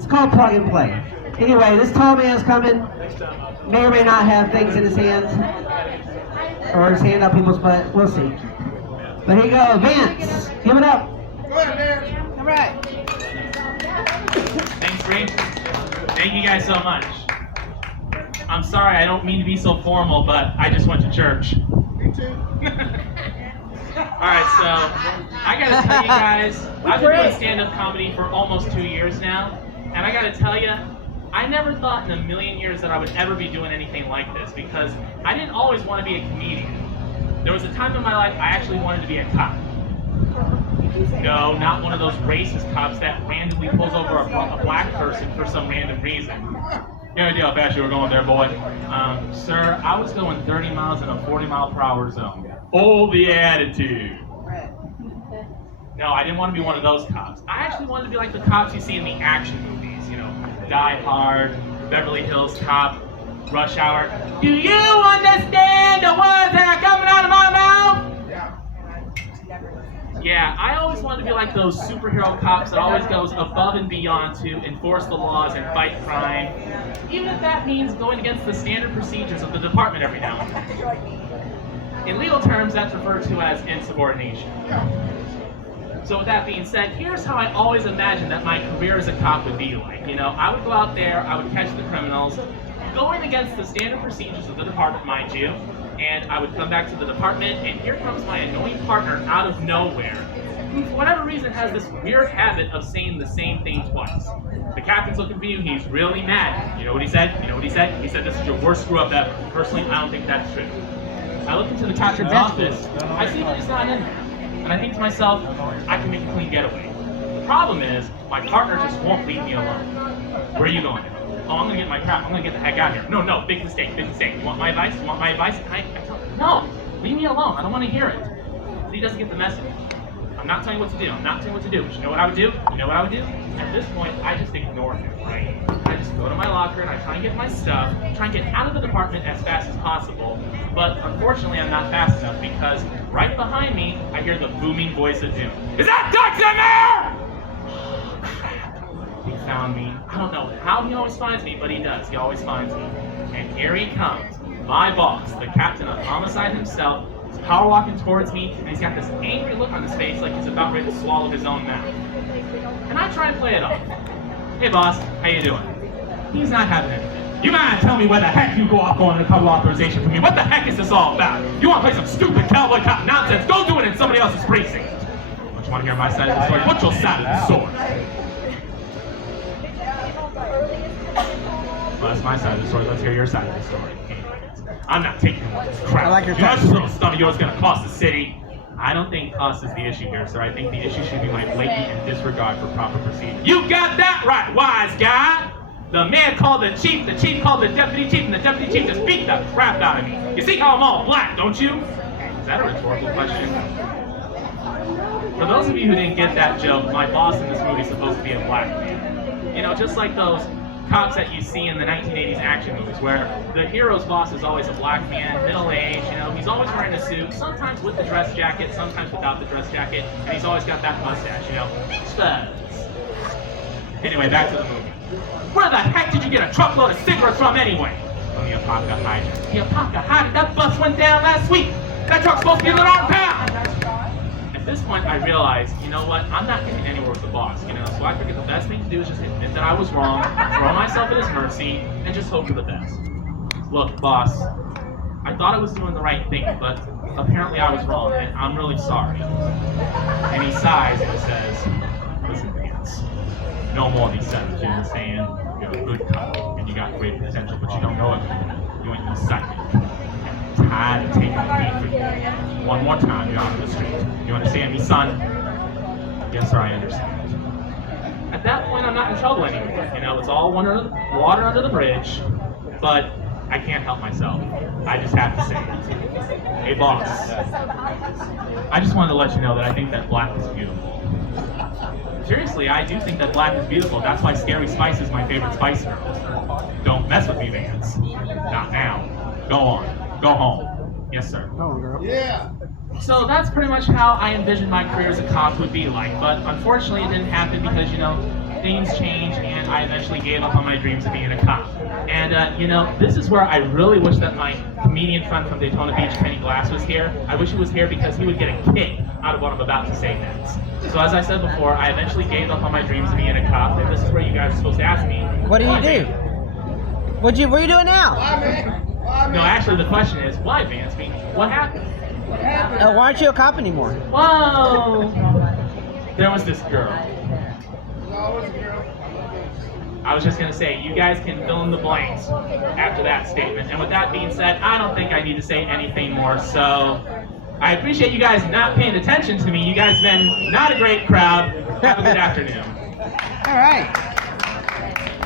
It's called plug and play. Anyway, this tall man's coming. May or may not have things in his hands. Or his hand up people's butt. We'll see. But here you go, Vance. Give it up. Go ahead, Vance. All right. Thanks, Reed. Thank you guys so much. I'm sorry, I don't mean to be so formal, but I just went to church. Me too. Alright, so I gotta tell you guys, I've been doing stand-up comedy for almost 2 years now, and I gotta tell you, I never thought in a million years that I would ever be doing anything like this, because I didn't always want to be a comedian. There was a time in my life I actually wanted to be a cop. No, not one of those racist cops that randomly pulls over a black person for some random reason. You know how fast you were going there, boy? Sir, I was going 30 miles in a 40-mile-per-hour zone. Oh, the attitude. No, I didn't want to be one of those cops. I actually wanted to be like the cops you see in the action movies, you know, Die Hard, Beverly Hills Cop, Rush Hour. Do you understand the words that are coming out of my mouth? Yeah, I always wanted to be like those superhero cops that always goes above and beyond to enforce the laws and fight crime, even if that means going against the standard procedures of the department every now and then. In legal terms, that's referred to as insubordination. So with that being said, here's how I always imagined that my career as a cop would be like. You know, I would go out there, I would catch the criminals, going against the standard procedures of the department, mind you, and I would come back to the department, and here comes my annoying partner out of nowhere, who for whatever reason has this weird habit of saying the same thing twice. The captain's looking for you, he's really mad. You know what he said? You know what he said? He said, this is your worst screw-up ever. Personally, I don't think that's true. I look into the captain's office, I see that he's not in there, and I think to myself, I can make a clean getaway. The problem is, my partner just won't leave me alone. Where are you going? Oh, I'm gonna get my crap. I'm gonna get the heck out of here. No, big mistake, big mistake. You want my advice? You want my advice? I tell him, no, leave me alone. I don't want to hear it. But he doesn't get the message. I'm not telling you what to do. I'm not telling you what to do. But you know what I would do? You know what I would do? At this point, I just ignore him, right? I just go to my locker and I try and get my stuff, try and get out of the department as fast as possible. But unfortunately, I'm not fast enough because right behind me, I hear the booming voice of doom. Is that Dykes in there? He found me. I don't know how he always finds me, but he does. He always finds me. And here he comes. My boss, the captain of homicide himself, is power walking towards me, and he's got this angry look on his face like he's about ready to swallow his own mouth. And I try and play it off. Hey boss, how you doing? He's not having anything. You mind telling me where the heck you go off going to cover authorization for me? What the heck is this all about? You want to play some stupid cowboy cop nonsense? Go do it in somebody else's precinct. Don't you want to hear my side of the story? What's your side of the story? Well, that's my side of the story. Let's hear your side of the story. I'm not taking this crap. I like your you know, this little stuff of yours is going to cost the city. I don't think cost is the issue here, sir. I think the issue should be my blatant and disregard for proper procedure. You got that right, wise guy! The man called the chief called the deputy chief, and the deputy chief just beat the crap out of me. You see how I'm all black, don't you? Is that a rhetorical question? For those of you who didn't get that joke, my boss in this movie is supposed to be a black man. You know, just like those cops that you see in the 1980s action movies, where the hero's boss is always a black man, middle-aged, you know, he's always wearing a suit, sometimes with the dress jacket, sometimes without the dress jacket, and he's always got that mustache, you know, beach fuzz. Anyway, back to the movie. Where the heck did you get a truckload of cigarettes from anyway? From the Apaka Hydrant. The Apaka Hydrant, that bus went down last week. That truck's supposed to be lit on pound. At this point, I realized, you know what, I'm not getting anywhere with the boss, you know, so I figured the best thing to do is just admit that I was wrong, throw myself at his mercy, and just hope for the best. Look, boss, I thought I was doing the right thing, but apparently I was wrong, and I'm really sorry. And he sighs and he says, listen, Vance, no more of these sentences in the saying, you're a good cop, and you got great potential, but you don't know it. You ain't no psychic. Tired of taking the beat for you. One more time, you're out on the street. You understand me, son? Yes, sir, I understand. At that point, I'm not in trouble anymore. You know, it's all water under the bridge, but I can't help myself. I just have to say it. Hey, boss. I just wanted to let you know that I think that black is beautiful. Seriously, I do think that black is beautiful. That's why Scary Spice is my favorite Spice Girl. Don't mess with me, Vance. Not now. Go on. Go home. Yes, sir. Go on, girl. Yeah. So that's pretty much how I envisioned my career as a cop would be like, but unfortunately it didn't happen because, you know, things change, and I eventually gave up on my dreams of being a cop. And, you know, this is where I really wish that my comedian friend from Daytona Beach, Kenny Glass, was here. I wish he was here because he would get a kick out of what I'm about to say next. So as I said before, I eventually gave up on my dreams of being a cop, and this is where you guys are supposed to ask me. What do you do? What are you doing now? Why, man? Why, man? No, actually, the question is, why, Vance? What happened? What happened? Why aren't you a cop anymore? Whoa! There was this girl. There's always a girl. I was just going to say, you guys can fill in the blanks after that statement. And with that being said, I don't think I need to say anything more. So I appreciate you guys not paying attention to me. You guys have been not a great crowd. Have a good afternoon. All right.